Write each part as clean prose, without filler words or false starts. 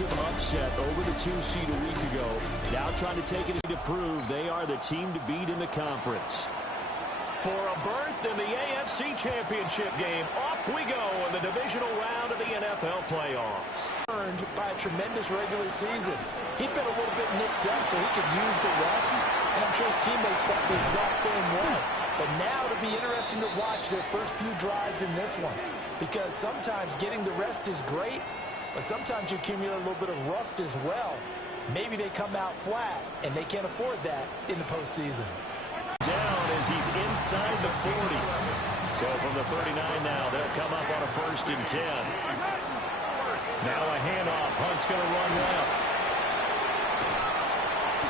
massive upset over the 2 seed a week ago. Now trying to take it to prove they are the team to beat in the conference. For a berth in the AFC Championship game, off we go in the divisional round of the NFL playoffs. Earned by a tremendous regular season. He'd been a little bit nicked up so he could use the rest, and I'm sure his teammates felt the exact same way. But now it'll be interesting to watch their first few drives in this one, because sometimes getting the rest is great, but sometimes you accumulate a little bit of rust as well. Maybe they come out flat, and they can't afford that in the postseason. Down as he's inside the 40. So from the 39 now, they'll come up on a 1st and 10. Now a handoff. Hunt's going to run left.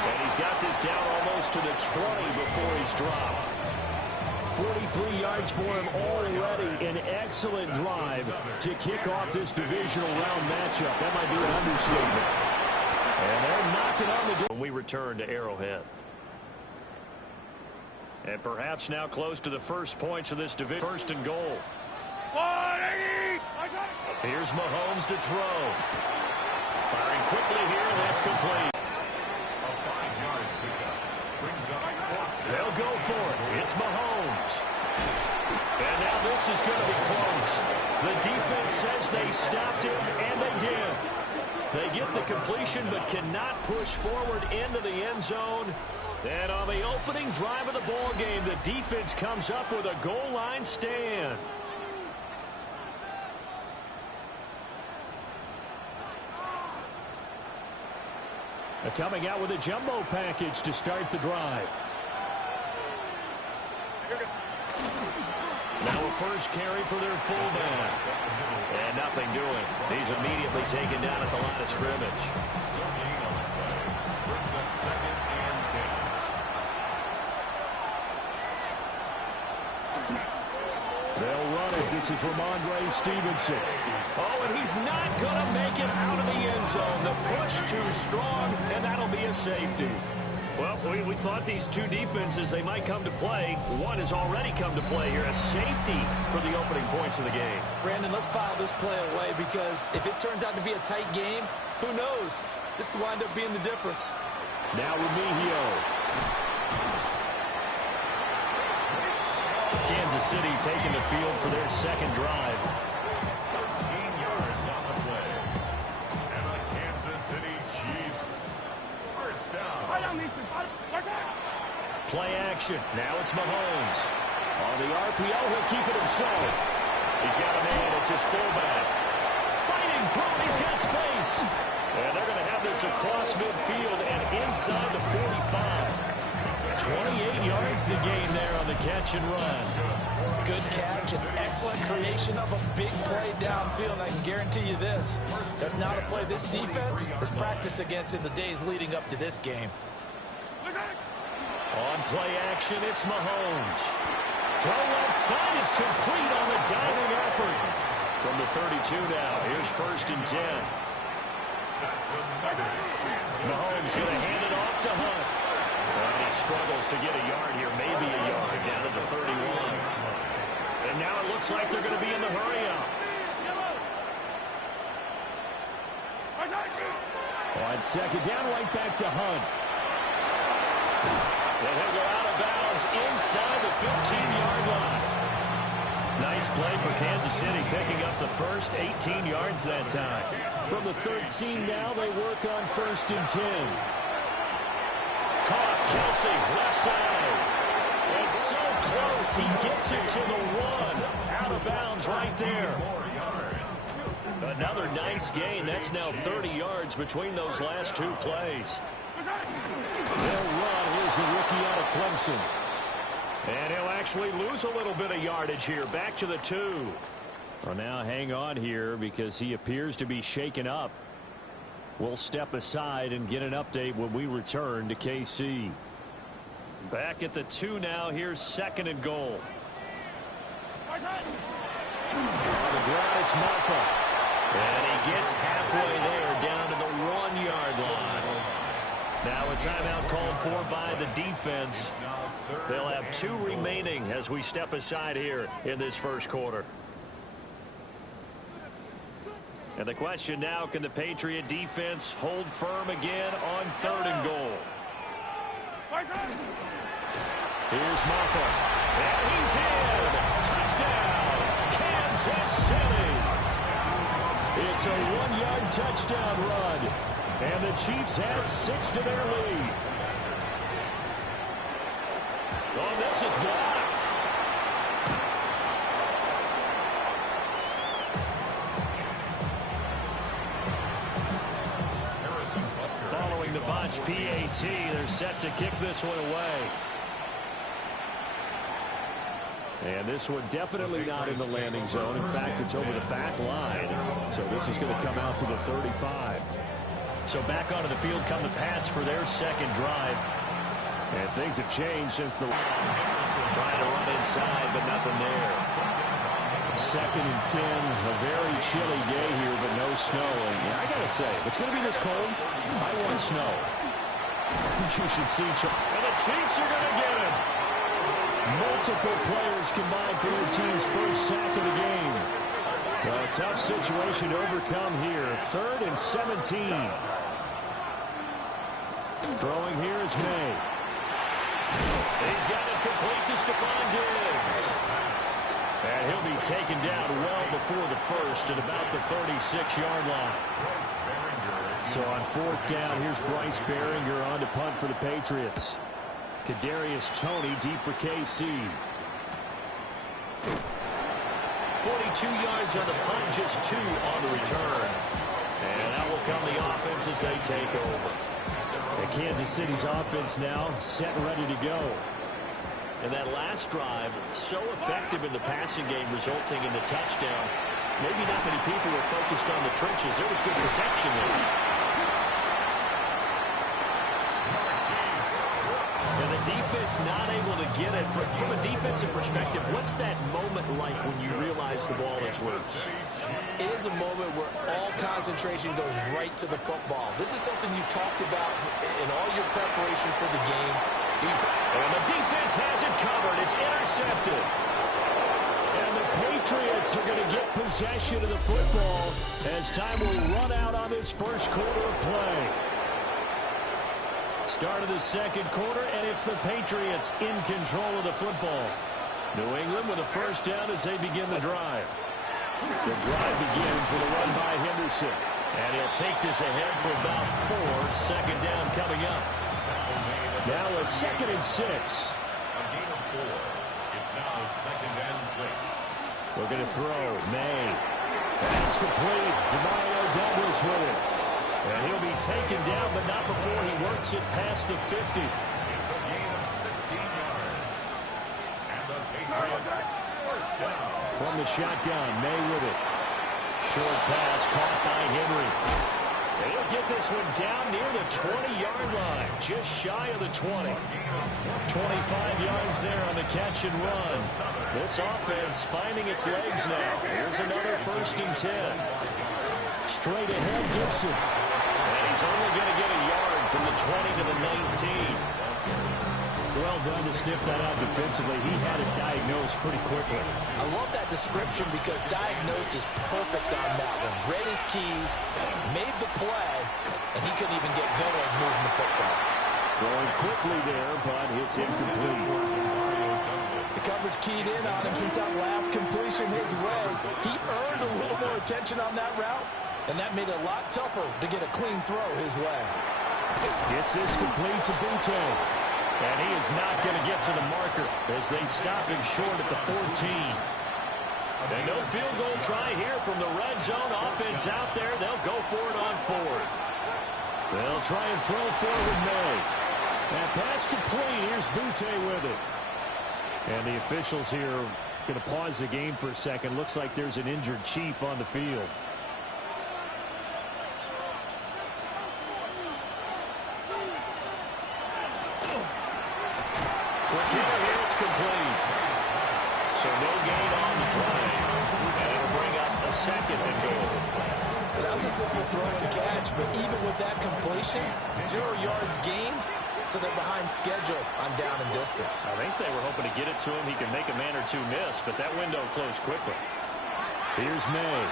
And he's got this down almost to the 20 before he's dropped. 43 yards for him already. An excellent drive to kick off this divisional round matchup. That might be an understatement. And they're knocking on the door. When we return to Arrowhead. And perhaps now close to the first points of this division. 1st and goal. Here's Mahomes to throw. Firing quickly here, and that's complete. They'll go for it. It's Mahomes. And now this is going to be close. The defense says they stopped him, and they did. They get the completion but cannot push forward into the end zone. And on the opening drive of the ball game, the defense comes up with a goal line stand. They're coming out with a jumbo package to start the drive. Now a first carry for their fullback. And nothing doing. He's immediately taken down at the line of scrimmage. Brings up 2nd and 10. They'll run it. This is Ramondre Stevenson. Oh, and he's not going to make it out of the end zone. The push too strong, and that'll be a safety. Well, we thought these two defenses, they might come to play. One has already come to play here, a safety for the opening points of the game. Brandon, let's file this play away, because if it turns out to be a tight game, who knows? This could wind up being the difference. Now Remigio. Kansas City taking the field for their second drive. 13 yards on the play. And the Kansas City Chiefs. First down. Play action. Now it's Mahomes. On the RPO, he'll keep it himself. He's got a man. It's his fullback. Fighting through. He's got space. And they're going to have this across midfield and inside the 45. 28 yards the gain there on the catch and run. Good catch and excellent creation of a big play downfield. I can guarantee you this. That's not a play this defense has practiced against in the days leading up to this game. On play action, it's Mahomes. Throw left side is complete on the diving effort. From the 32 now, here's 1st and 10. Mahomes going to hand it off to Hunt. And he struggles to get a yard here, maybe a yard down to the 31. And now it looks like they're going to be in the hurry-up. On 2nd down, right back to Hunt. And he'll go out of bounds inside the 15-yard line. Nice play for Kansas City, picking up the first 18 yards that time. From the 13 now, they work on 1st and 10. Caught, Kelsey, left side. And so close, he gets it to the 1. Out of bounds right there. Another nice gain. That's now 30 yards between those last two plays. They'll run. Here's the rookie out of Clemson. And he'll actually lose a little bit of yardage here. Back to the 2. Well, now hang on here, because he appears to be shaken up. We'll step aside and get an update when we return to KC. Back at the 2 now. Here's 2nd and goal. On the ground, it's Marfa. And he gets halfway there, down to the 1-yard line. Now a timeout called for by the defense. They'll have 2 remaining as we step aside here in this first quarter. And the question now, can the Patriot defense hold firm again on 3rd and goal? Here's Maffa. And he's in. Touchdown, Kansas City. It's a 1-yard touchdown run. And the Chiefs add 6 to their lead. Oh, this is blocked. Following the botch PAT, they're set to kick this one away. And this one definitely not in the landing zone. In fact, it's over the back line. So this is going to come out to the 35. So back onto the field come the Pats for their second drive. And things have changed since the... Trying to run inside, but nothing there. 2nd and 10. A very chilly day here, but no snow. And yeah, I got to say, if it's going to be this cold, I want snow. You should see... And the Chiefs are going to get it. Multiple players combined for their team's first sack of the game. Well, a tough situation to overcome here. 3rd and 17. Throwing here is May. He's got it complete to Stephon Diggs. And he'll be taken down well before the first at about the 36-yard line. So on 4th down, here's Bryce Behringer on to punt for the Patriots. Kadarius Toney deep for KC. 42 yards on the punt, just 2 on the return. And that will come the offense as they take over. And Kansas City's offense now set and ready to go. And that last drive, so effective in the passing game, resulting in the touchdown. Maybe not many people were focused on the trenches. There was good protection there. And the defense not able to get it. From a defensive perspective, what's that moment like when you realize the ball is loose? It is a moment where all concentration goes right to the football. This is something you've talked about in all your preparation for the game. And the defense has it covered. It's intercepted. And the Patriots are going to get possession of the football as time will run out on this first quarter of play. Start of the second quarter, and it's the Patriots in control of the football. New England with a first down as they begin the drive. The drive begins with a run by Henderson. And he'll take this ahead for about 4. Second down coming up. Now a 2nd and 6. A gain of 4. It's now 2nd and 6. Looking to throw. May. That's complete. DeMario Douglas with it. And he'll be taken down, but not before he works it past the 50. It's a gain of 16 yards. And the Patriots first down. From the shotgun, May with it. Short pass caught by Henry. And he'll get this one down near the 20-yard line, just shy of the 20. 25 yards there on the catch and run. This offense finding its legs now. Here's another 1st and 10. Straight ahead, Gibson. And he's only going to get a yard from the 20 to the 19. Well done to sniff that out defensively. He had it diagnosed pretty quickly. I love that description because diagnosed is perfect on that one. Read his keys, made the play, and he couldn't even get going moving the football. Throwing quickly there, but it's incomplete. The coverage keyed in on him since that last completion his way. He earned a little more attention on that route, and that made it a lot tougher to get a clean throw his way. Gets this complete to Butte. And he is not going to get to the marker as they stop him short at the 14. And no field goal try here from the red zone. Offense out there. They'll go for it on 4th. They'll try and throw forward May. That pass complete. Here's Butte with it. And the officials here are going to pause the game for a second. Looks like there's an injured Chief on the field. It's complete. So no gain on the play. And it'll bring up a 2nd and goal. That was a simple throw and catch, but even with that completion, 0 yards gained, so they're behind schedule on down and distance. I think they were hoping to get it to him. He could make a man or two miss, but that window closed quickly. Here's May.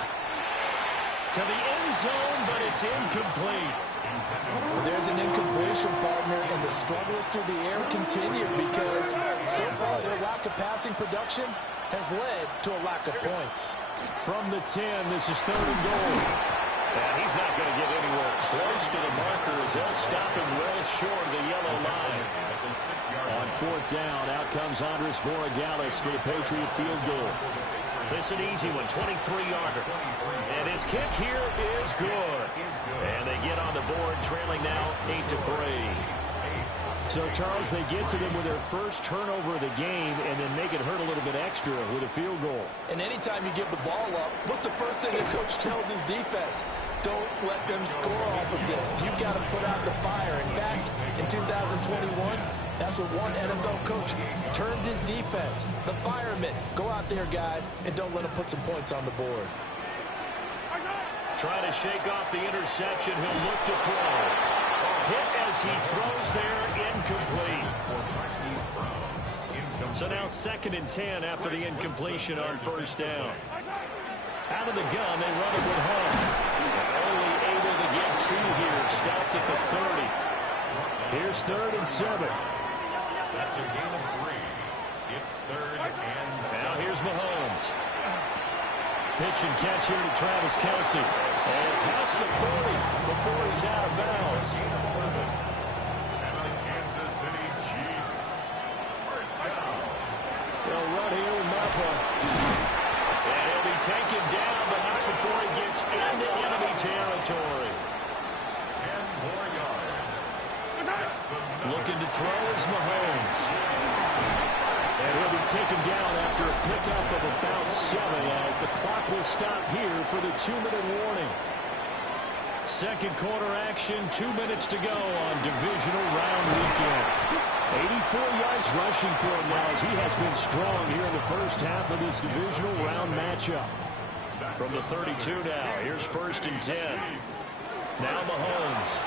To to the end zone, but it's incomplete. Well, there's an incompletion, partner, and the struggles through the air continue because so far their lack of passing production has led to a lack of points. From the 10, this is 3rd and goal. And he's not going to get anywhere close to the marker as they'll stop him well short of the yellow line. On 4th down, out comes Andres Borregales for the Patriot field goal. This is an easy one, 23-yarder. And his kick here is good. And they get on the board, trailing now 8-3. So, Charles, they get to them with their first turnover of the game and then make it hurt a little bit extra with a field goal. And anytime you give the ball up, what's the first thing the coach tells his defense? Don't let them score off of this. You've got to put out the fire. In fact, in 2021, that's what one NFL coach termed his defense. The firemen. Go out there, guys, and don't let them put some points on the board. Trying to shake off the interception. He'll look to throw. Hit as he throws there, incomplete. So now 2nd and 10 after the incompletion on 1st down. Out of the gun, they run it with Hunt. Only able to get 2 here, stopped at the 30. Here's 3rd and 7. That's a gain of 3. It's 3rd and 7. Now here's Mahomes. Pitch and catch here to Travis Kelce. And past the 40 before he's out of bounds. And the Kansas City Chiefs. First down. They'll run here with Maffa. And he'll be taken down, but not before he gets into enemy territory. 10 more yards. Looking to throw is Mahomes. And he'll be taken down after a pickup of about 7 as the clock will stop here for the 2-minute warning. Second quarter action, 2 minutes to go on divisional round weekend. 84 yards rushing for him now as he has been strong here in the first half of this divisional round matchup. From the 32 now, here's 1st and 10. Now Mahomes.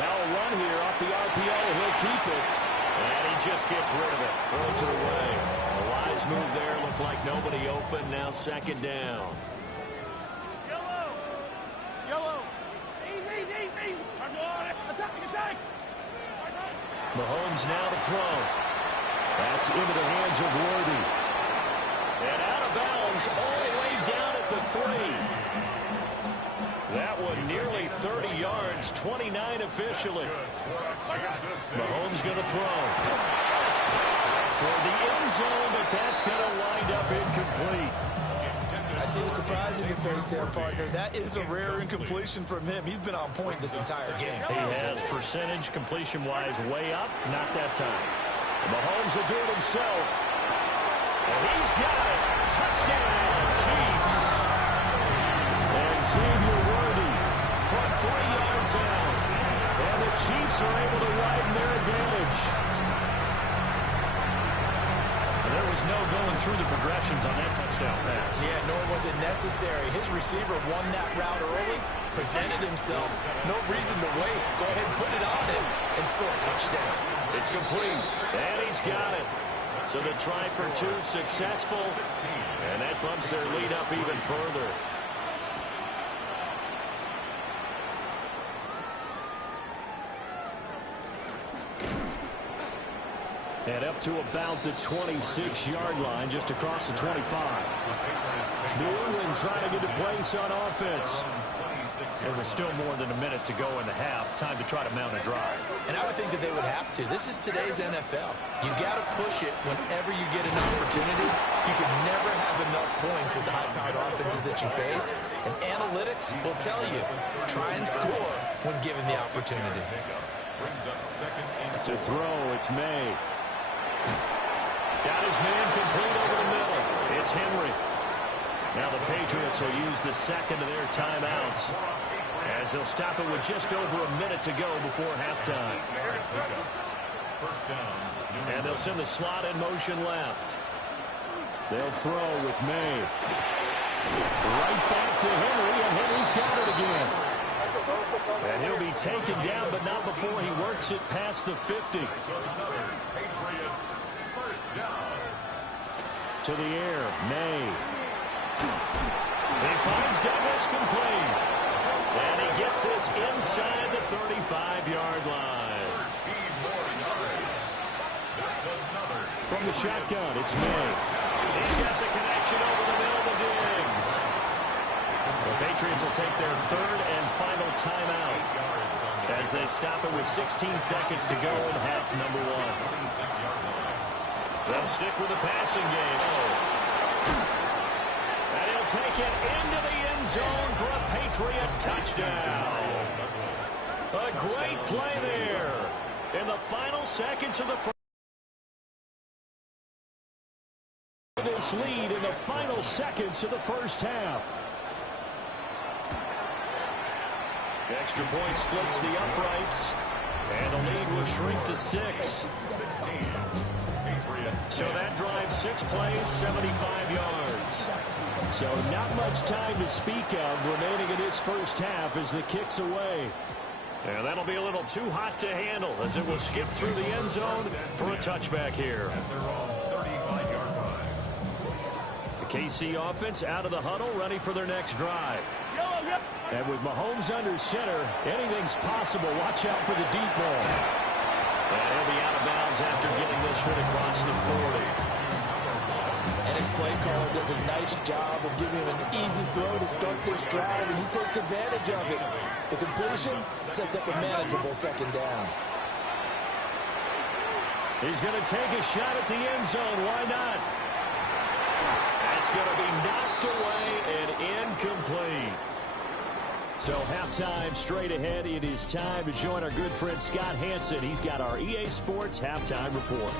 Now a run here off the RPO. He'll keep it. And he just gets rid of it. Throws it away. A wise move there. Looked like nobody open. Now 2nd down. Mahomes now to throw. That's into the hands of Worthy. And out of bounds all the way down at the 3. That one nearly 30 yards, 29 officially. Mahomes going to throw. For the end zone, but that's going to wind up incomplete. I see the surprise in your face there, partner. That is a rare incompletion from him. He's been on point this entire game. He has percentage completion-wise way up. Not that time. Mahomes will do it himself. And he's got it. Touchdown, Cheifs. And Xavier Worthy from 3 yards out. And the Chiefs are able to widen their advantage. There was no going through the progressions on that touchdown pass. Yeah, nor was it necessary. His receiver won that route early, presented himself. No reason to wait. Go ahead and put it on him and score a touchdown. It's complete. And he's got it. So the try for 2 successful. And that bumps their lead up even further. And up to about the 26-yard line, just across the 25. New England trying to get a place on offense. There was still more than a minute to go in the half. Time to try to mount a drive. And I would think that they would have to. This is today's NFL. You got to push it whenever you get an opportunity. You can never have enough points with the high-powered offenses that you face. And analytics will tell you, try and score when given the opportunity. To throw, it's May. Got his man complete over the middle. It's Henry. Now the Patriots will use the second of their timeouts as they'll stop it with just over a minute to go before halftime. And they'll send the slot in motion left. They'll throw with May. Right back to Henry, and Henry's got it again. And he'll be taken down, but not before he works it past the 50. To the air, May. He finds Douglas complete. And he gets this inside the 35-yard line. 13 more yards. That's another. From the shotgun, it's May. He's got the connection over the middle to Diggs. The Patriots will take their third and final timeout as they stop it with 16 seconds to go in half number one. They'll stick with the passing game. And he'll take it into the end zone for a Patriot touchdown. A great play there in the final seconds of the first. This lead in the final seconds of the first half. Extra point splits the uprights, and the lead will shrink to 6. So that drive 6 plays, 75 yards. So not much time to speak of remaining in this first half as the kick's away. And that'll be a little too hot to handle as it will skip through the end zone for a touchback here. The KC offense out of the huddle, ready for their next drive. And with Mahomes under center, anything's possible. Watch out for the deep ball. And he'll be out of bounds after getting this one across the 40. And his play caller does a nice job of giving him an easy throw to start this drive, and he takes advantage of it. The completion sets up a manageable second down. He's going to take a shot at the end zone. Why not? That's going to be knocked away and incomplete. So halftime straight ahead. It is time to join our good friend Scott Hansen. He's got our EA Sports halftime report.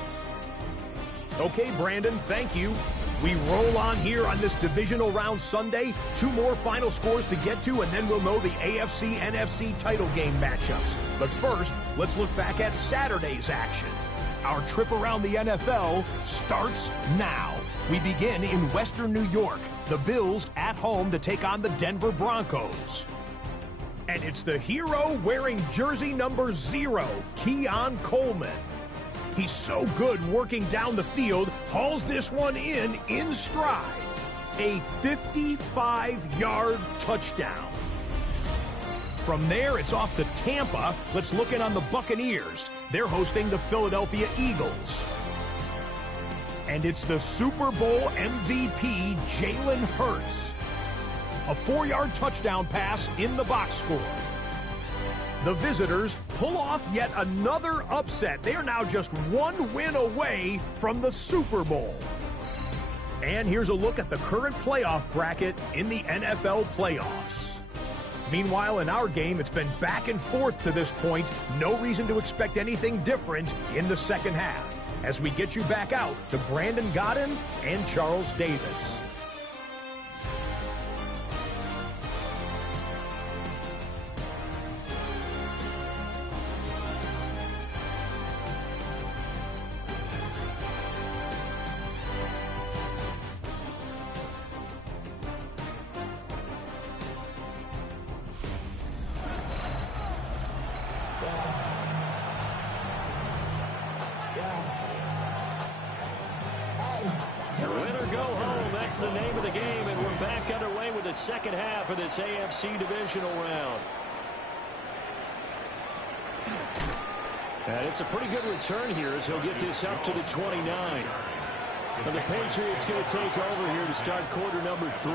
Okay, Brandon, thank you. We roll on here on this divisional round Sunday. 2 more final scores to get to, and then we'll know the AFC-NFC title game matchups. But first, let's look back at Saturday's action. Our trip around the NFL starts now. We begin in Western New York. The Bills at home to take on the Denver Broncos. And it's the hero wearing jersey number 0, Keon Coleman. He's so good working down the field, hauls this one in stride. A 55-yard touchdown. From there, it's off to Tampa. Let's look in on the Buccaneers. They're hosting the Philadelphia Eagles. And it's the Super Bowl MVP, Jalen Hurts. A 4-yard touchdown pass in the box score. The visitors pull off yet another upset. They are now just 1 win away from the Super Bowl. And here's a look at the current playoff bracket in the NFL playoffs. Meanwhile, in our game, it's been back and forth to this point. No reason to expect anything different in the second half, as we get you back out to Brandon Godden and Charles Davis. Win or go home, that's the name of the game, and we're back underway with the second half of this AFC divisional round. And it's a pretty good return here as he'll get this up to the 29. And the Patriots going to take over here to start quarter number 3.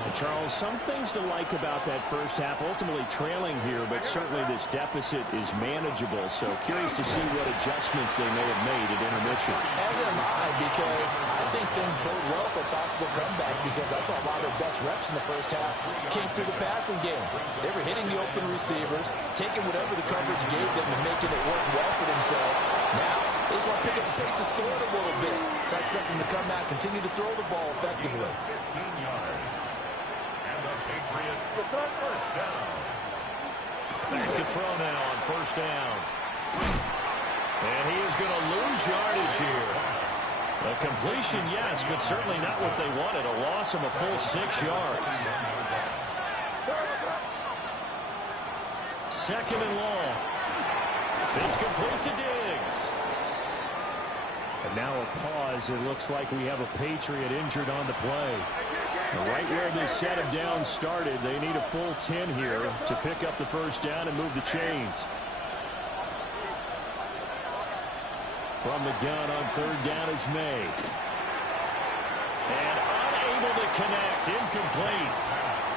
And Charles, some things to like about that first half, ultimately trailing here, but certainly this deficit is manageable. So curious to see what adjustments they may have made at intermission. As am I, because I think things bode well for a possible comeback, because I thought a lot of their best reps in the first half came through the passing game. They were hitting the open receivers, taking whatever the coverage gave them and making it work well for themselves. Now, they just want to pick up the pace of scoring a little bit. So I expect them to come out, continue to throw the ball effectively. 15 yards. Patriots, the first down. Back to throw now on first down. And he is going to lose yardage here. A completion, yes, but certainly not what they wanted. A loss of a full 6 yards. Second and long. It's complete to Diggs. And now a pause. It looks like we have a Patriot injured on the play. Right where this set of downs started, they need a full 10 here to pick up the first down and move the chains. From the gun on third down is May. And unable to connect, incomplete.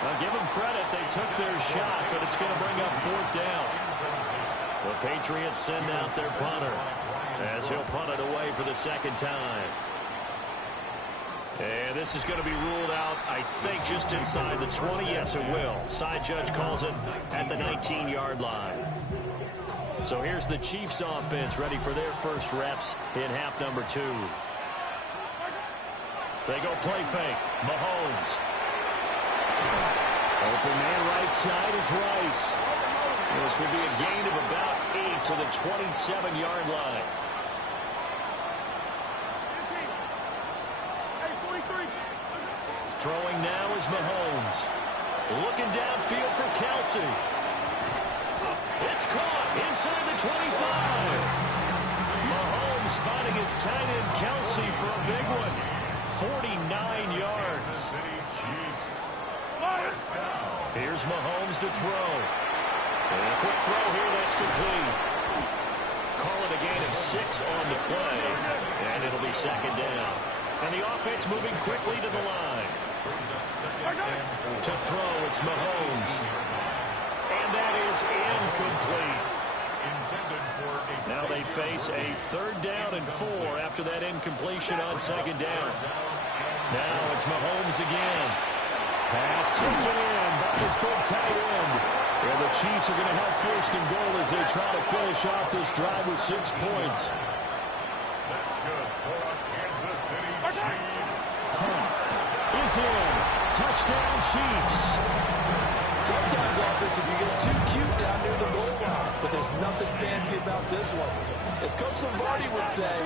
I'll give them credit, they took their shot, but it's going to bring up fourth down. The Patriots send out their punter as he'll punt it away for the second time. And this is going to be ruled out, I think, just inside the 20. Yes, it will. Side judge calls it at the 19-yard line. So here's the Chiefs offense ready for their first reps in half number 2. They go play fake. Mahomes. Open man right side is Rice. This will be a gain of about 8 to the 27-yard line. Throwing now is Mahomes. Looking downfield for Kelsey. It's caught inside the 25. Mahomes finding his tight end Kelsey for a big one. 49 yards. Here's Mahomes to throw. And a quick throw here, that's complete. Call it a gain of 6 on the play. And it'll be second down. And the offense moving quickly to the line. To throw, it's Mahomes. And that is incomplete. Now they face a third down and 4 after that incompletion on second down. Now it's Mahomes again. Pass taken in by his big tight end. And the Chiefs are going to have first and goal as they try to finish off this drive with 6 points. That's good for a Kansas City Chiefs. Is in. Touchdown, Chiefs. Sometimes offense, if you get too cute down near the goal line, but there's nothing fancy about this one. As Coach Lombardi would say,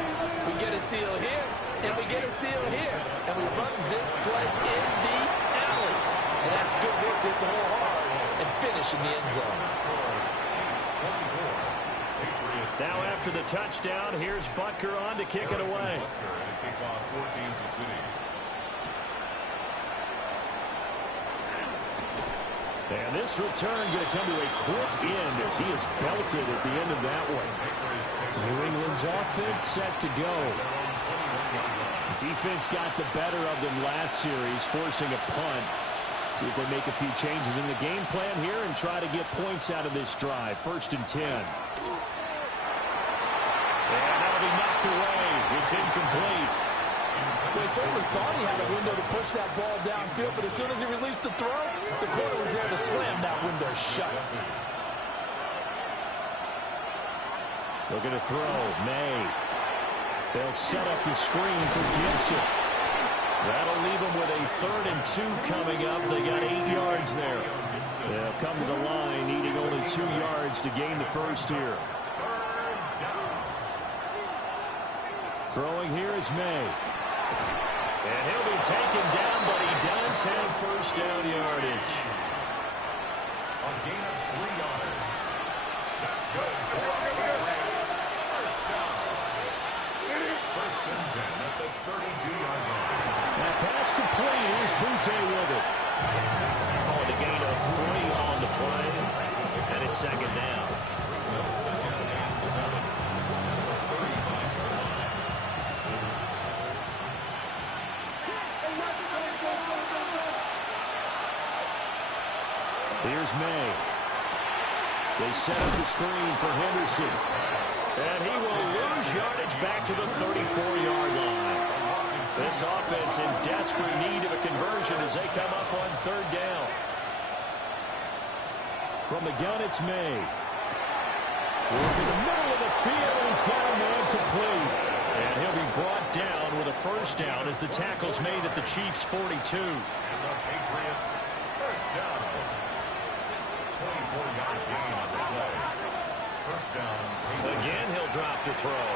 we get a seal here, and we get a seal here, and we run this play in the alley. And that's good work, hit the hole hard, and finish in the end zone. Now after the touchdown, here's Butker on to kick it away. And this return going to come to a quick end as he is belted at the end of that one. New England's offense set to go. Defense got the better of them last series, forcing a punt. See if they make a few changes in the game plan here and try to get points out of this drive. First and 10. And that'll be knocked away. It's incomplete. Well, he certainly thought he had a window to push that ball downfield, but as soon as he released the throw, the corner was there to slam that window shut. Looking to throw. May. They'll set up the screen for Gibson. That'll leave them with a 3rd and 2 coming up. They got 8 yards there. They'll come to the line, needing only 2 yards to gain the first here. Throwing here is May. And he'll be taken down, but he does have first down yardage. A gain of 3 yards. That's good for Patriots. First down. First and 10 at the 32-yard line. That pass complete. Here's Butte with it. Oh, the gain of 3 on the play. And it's second down. Here's May. They set up the screen for Henderson. And he will lose yardage back to the 34-yard line. This offense in desperate need of a conversion as they come up on 3rd down. From the gun, it's May. Working the middle of the field, and he's got a man complete. And he'll be brought down with a first down as the tackle's made at the Chiefs' 42. And the Patriots first down. 24-yard gain on the play. First down. Again, he'll drop to throw.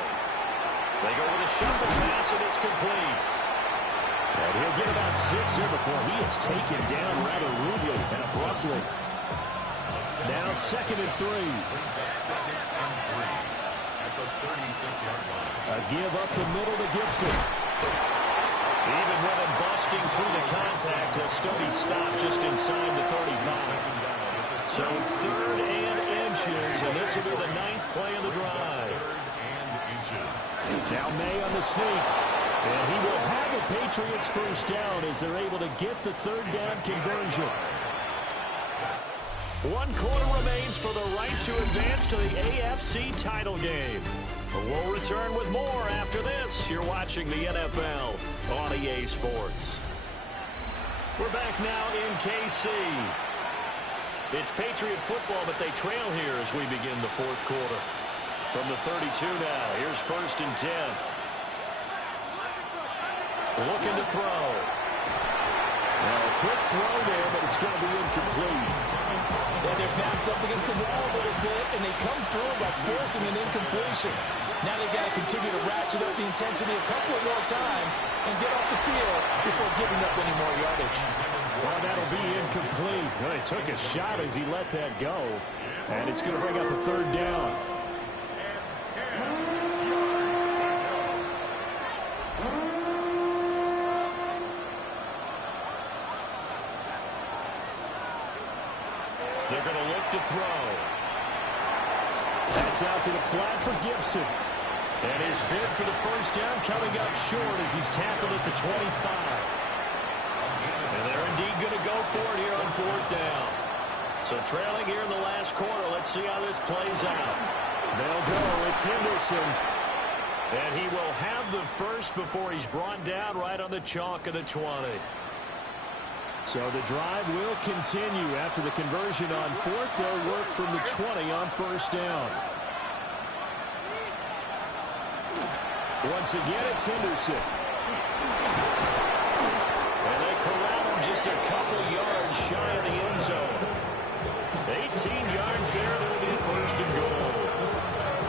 They go with a shuffle pass, and it's complete. And he'll get about 6 here before he is taken down rather rudely and abruptly. Now 2nd and 3. Brings up 2nd and 3 at the 36-yard line. A give up the middle to Gibson. Even with him busting through the contact, he'll still be stopped just inside the 35. So 3rd and inches, and this will be the 9th play of the drive. Now May on the sneak. And he will have the Patriots first down as they're able to get the 3rd down conversion. 1 quarter remains for the right to advance to the AFC title game. We'll return with more after this. You're watching the NFL on EA Sports. We're back now in KC. It's Patriot football, but they trail here as we begin the 4th quarter. From the 32 now, here's 1st and 10. Looking to throw. Well, a quick throw there, but it's going to be incomplete. Yeah, they're bounced up against the wall a little bit, and they come through by forcing an incompletion. Now they've got to continue to ratchet up the intensity a couple of more times and get off the field before giving up any more yardage. Well, that'll be incomplete. Well, he took a shot as he let that go, and it's going to bring up a 3rd down. They're going to look to throw. That's out to the flat for Gibson. And his bid for the first down coming up short as he's tackled at the 25. And they're indeed going to go for it here on 4th down. So trailing here in the last quarter. Let's see how this plays out. They'll go. It's Henderson. And he will have the first before he's brought down right on the chalk of the 20. So the drive will continue. After the conversion on 4th, they'll work from the 20 on 1st down. Once again, it's Henderson. And they corral him just a couple yards shy of the end zone. 18 yards there, and it'll be 1st and goal.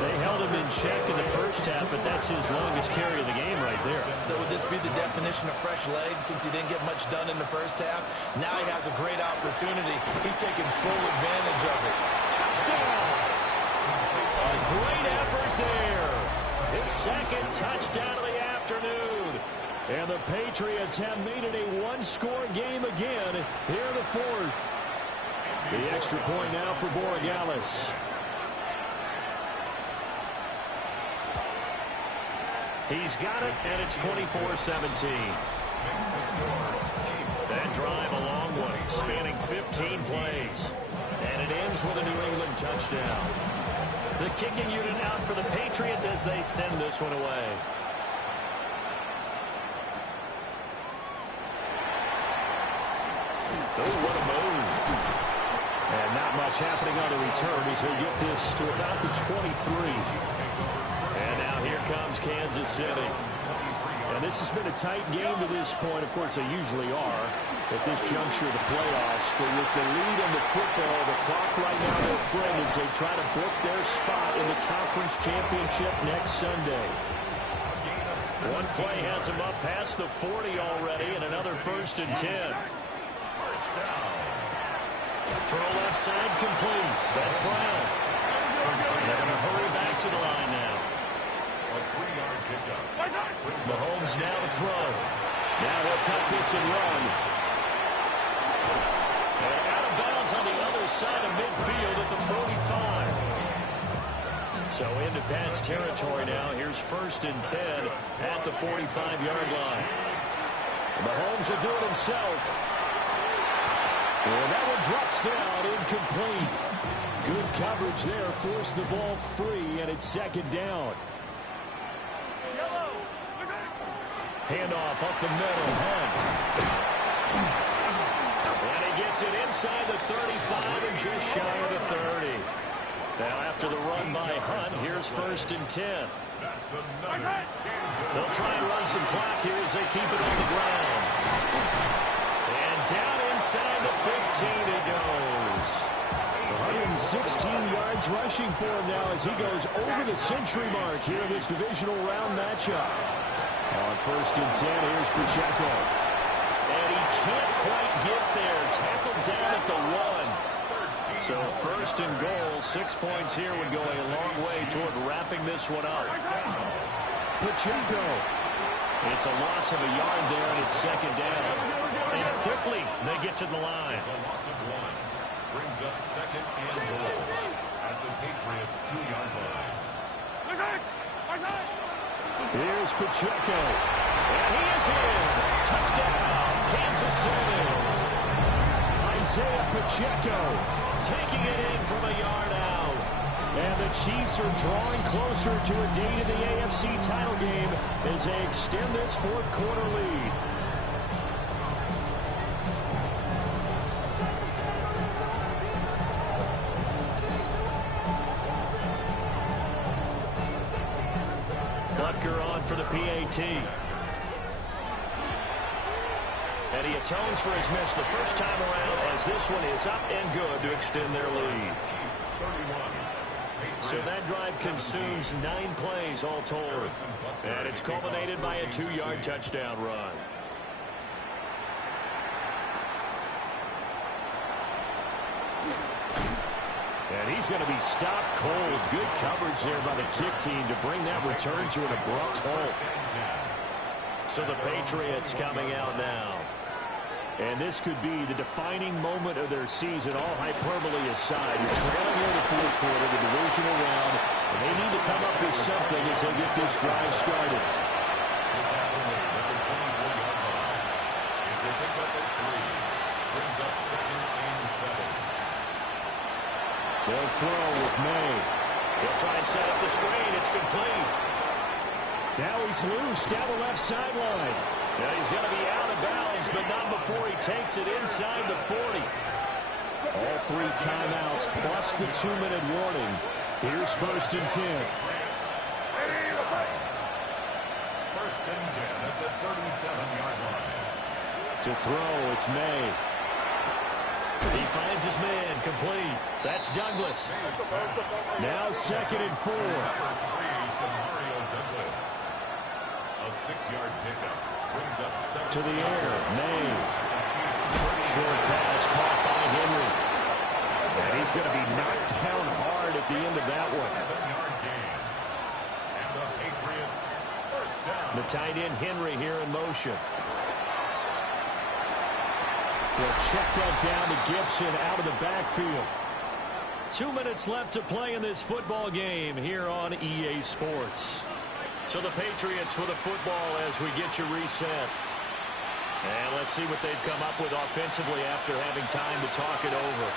They held him in check in the first half, but that's his longest carry of the game right there. So would this be the definition of fresh legs since he didn't get much done in the first half? Now he has a great opportunity. He's taking full advantage of it. Touchdown! A great effort there. His 2nd touchdown of the afternoon. And the Patriots have made it a 1-score game again here in the 4th. The extra point now for Borregales. He's got it, and it's 24-17. That drive a long one, spanning 15 plays. And it ends with a New England touchdown. The kicking unit out for the Patriots as they send this one away. Oh, what a move. And not much happening on the return as he'll get this to about the 23. And now here comes Kansas City. And this has been a tight game to this point. Of course, they usually are at this juncture of the playoffs. But with the lead in the football, the clock right now their friend as they try to book their spot in the conference championship next Sunday. One play has him up past the 40 already, and another 1st and 10. Throw left side complete. That's Brown. They're going to hurry back to the line now. Mahomes now to throw. Now he'll tuck this and run. And out of bounds on the other side of midfield at the 45. So into Pat's territory now. Here's 1st and 10 at the 45-yard line. Mahomes will do it himself. And that one drops down, incomplete. Good coverage there, forced the ball free, and it's 2nd down. Handoff up the middle, Hunt. And he gets it inside the 35 and just shy of the 30. Now after the run by Hunt, here's 1st and 10. They'll try and run some clock here as they keep it on the ground. And down inside the 15 it goes. 116 yards rushing for him now as he goes over the century mark here in this divisional round matchup. On 1st and 10, here's Pacheco. And he can't quite get there. Tackled down at the 1. So 1st and goal, 6 points here would go a long way toward wrapping this one up. Pacheco. It's a loss of a yard there, and it's second down. And quickly, they get to the line. It's a loss of 1. Brings up second and goal at the Patriots' 2-yard line. Here's Pacheco. And he is in. Touchdown, Kansas City. Isaiah Pacheco Taking it in from a yard out. And the Chiefs are drawing closer to a date in the AFC title game as they extend this fourth-quarter lead. Butker on for the PAT. And he atones for his miss the first time around as this one is up and good to extend their lead. So that drive consumes 9 plays all told. And it's culminated by a 2-yard touchdown run. And he's going to be stopped cold. Good coverage there by the kick team to bring that return to an abrupt halt. So the Patriots coming out now. And this could be the defining moment of their season, all hyperbole aside. You're trailing here in the fourth quarter, the divisional round, and they need to come up with something as they get this drive started. They'll throw with May. He'll try and set up the screen. It's complete. Now he's loose down the left sideline. Yeah, he's going to be out of bounds, but not before he takes it inside the 40. All 3 timeouts plus the 2-minute warning. Here's 1st and 10. First and 10 at the 37-yard line. To throw, it's May. He finds his man, complete. That's Douglas. Now 2nd and 4. A 6-yard pickup brings up 7. To the air, May. Short pass caught by Henry. And he's going to be knocked down hard at the end of that one. 7-yard gain. And the Patriots first down. The tight end Henry here in motion. They'll check that down to Gibson out of the backfield. 2 minutes left to play in this football game here on EA Sports. So the Patriots with a football as we get you reset. And let's see what they've come up with offensively after having time to talk it over.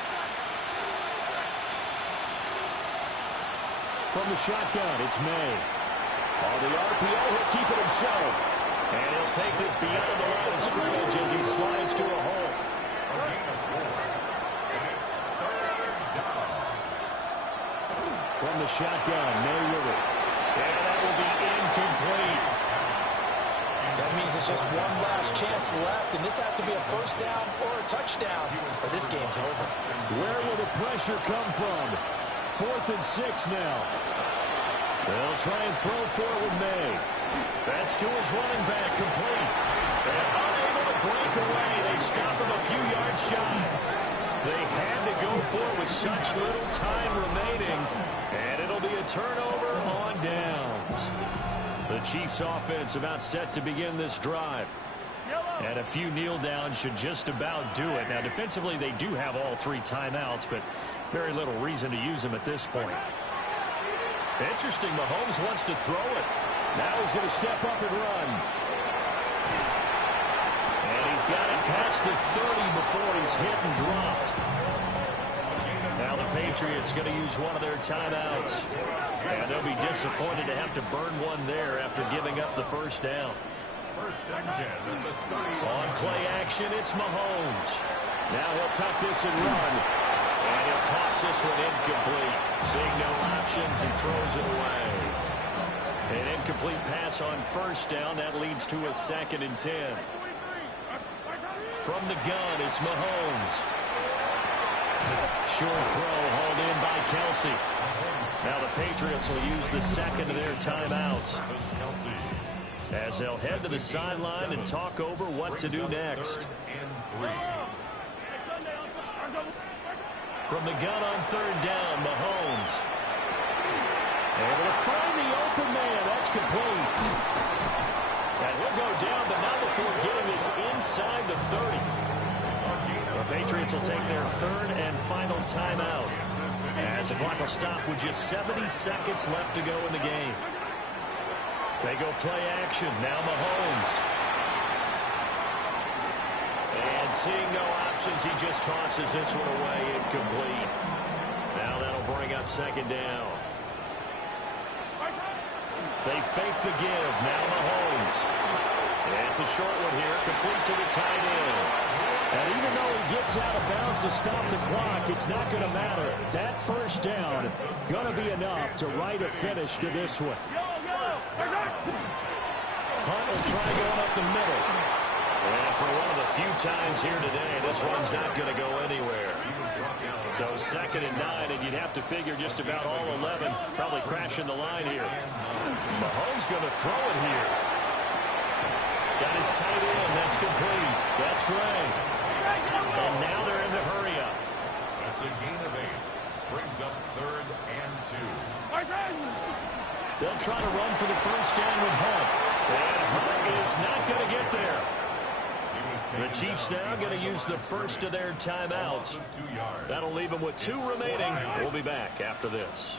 From the shotgun, it's May. On the RPO, he'll keep it himself. And he'll take this beyond the line of scrimmage as he slides to a hole. A gain of 4. And it's 3rd down. From the shotgun, May with it. And that will be incomplete. That means it's just one last chance left, and this has to be a first down or a touchdown, or this game's over. Where will the pressure come from? 4th and 6 now. They'll try and throw for it with May. That's to his running back, complete. And unable to break away. They stop him a few yards shy. They had to go for it with such little time remaining. And it'll be a turnover on downs. The Chiefs offense about set to begin this drive. And a few kneel downs should just about do it. Now defensively they do have all 3 timeouts, but very little reason to use them at this point. Interesting, Mahomes wants to throw it. Now he's going to step up and run. And he's got it past the 30 before he's hit and dropped. Now the Patriots going to use one of their timeouts. And they'll be disappointed to have to burn one there after giving up the first down. First and 10 at the 30. On play action, it's Mahomes. Now he'll tuck this and run. And he'll toss this one incomplete. Seeing no options, he throws it away. An incomplete pass on first down. That leads to a 2nd and 10. From the gun, it's Mahomes. Short throw hauled in by Kelsey. Now the Patriots will use the 2nd of their timeouts as they'll head to the sideline and talk over what to do next. From the gun on 3rd down, Mahomes. Able to find the open man. That's complete. And he'll go down, but not before getting this inside the 30. The Patriots will take their third and final timeout, as the clock will stop with just 70 seconds left to go in the game. They go play action. Now Mahomes. And seeing no options, he just tosses this one away, incomplete. Now that'll bring up second down. They fake the give. Now Mahomes. It's a short one here, complete to the tight end. And even though he gets out of bounds to stop the clock, it's not going to matter. That first down going to be enough to write a finish to this one. Hunt will try going up the middle. And for one of the few times here today, this one's not going to go anywhere. So 2nd and 9, and you'd have to figure just about all 11 probably crashing the line here. Mahomes going to throw it here. Got his tight end. That's complete. That's Gray. And now they're in the hurry up. That's a gain of 8. Brings up 3rd and 2. They'll try to run for the first down with Hunt. And Hunt is not going to get there. The Chiefs now going to use the first of their timeouts. That'll leave them with 2 remaining. We'll be back after this.